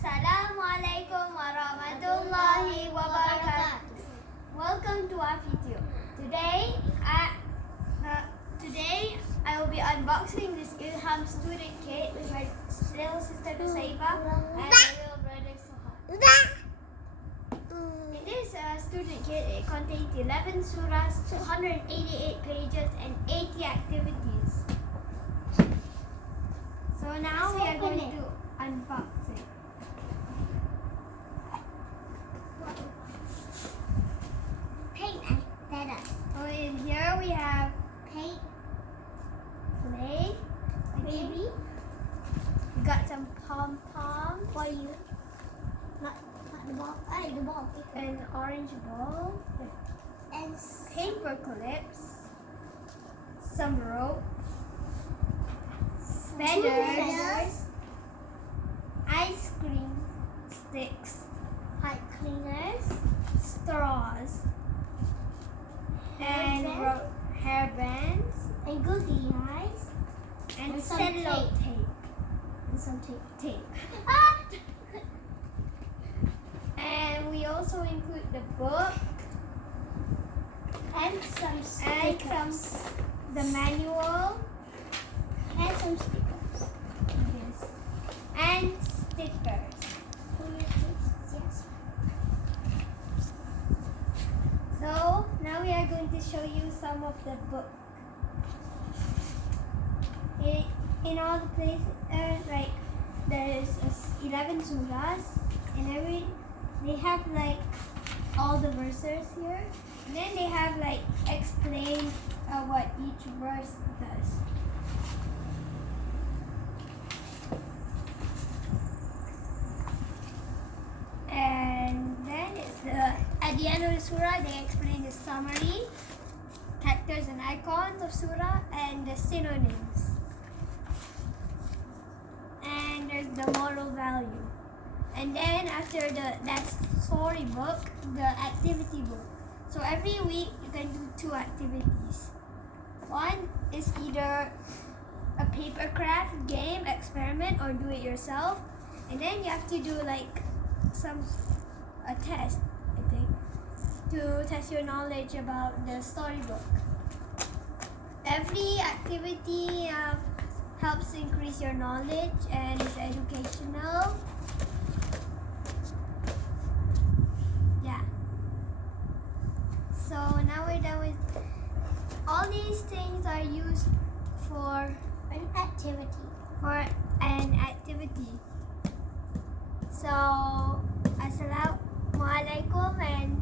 Assalamualaikum warahmatullahi wabarakatuh. Welcome to Wafiy. Today I will be unboxing this ILHAM student kit with my little sister Nusaybah and my little brother Suhayl. In this student kit, it contains 11 surahs, 288 pages, and 80 activities. So now we are going to unbox it. Paint and letters. So in here we have Paint, clay, baby, we got some pom-pom for you. Not the ball. The ball. and orange ball, And paper clips, some rope, feathers, ice cream sticks, pipe cleaners, straws, and Hairbands. hairbands, and googly eyes, and And some cello tape. tape. and some tape. Tape. Ah! And we also include the book And some and stickers. the manual. And some stickers. Yes. And stickers. Yes. So now we are going to show you some of the book. In all the places, like there is 11 surahs, and they have like all the verses here. And then they have like explain what each verse does. And then it's at the end of the surah, they explain the summary, characters and icons of surah, and the synonyms. And there's the moral value. And then after that story book, the activity book. So every week you can do 2 activities. One is either a paper craft, game, experiment, or do it yourself. And then you have to do like a test, I think, to test your knowledge about the storybook. Every activity helps increase your knowledge and is educational. Yeah. So now we're done with all these things are used for An activity. an activity. So, Assalamualaikum and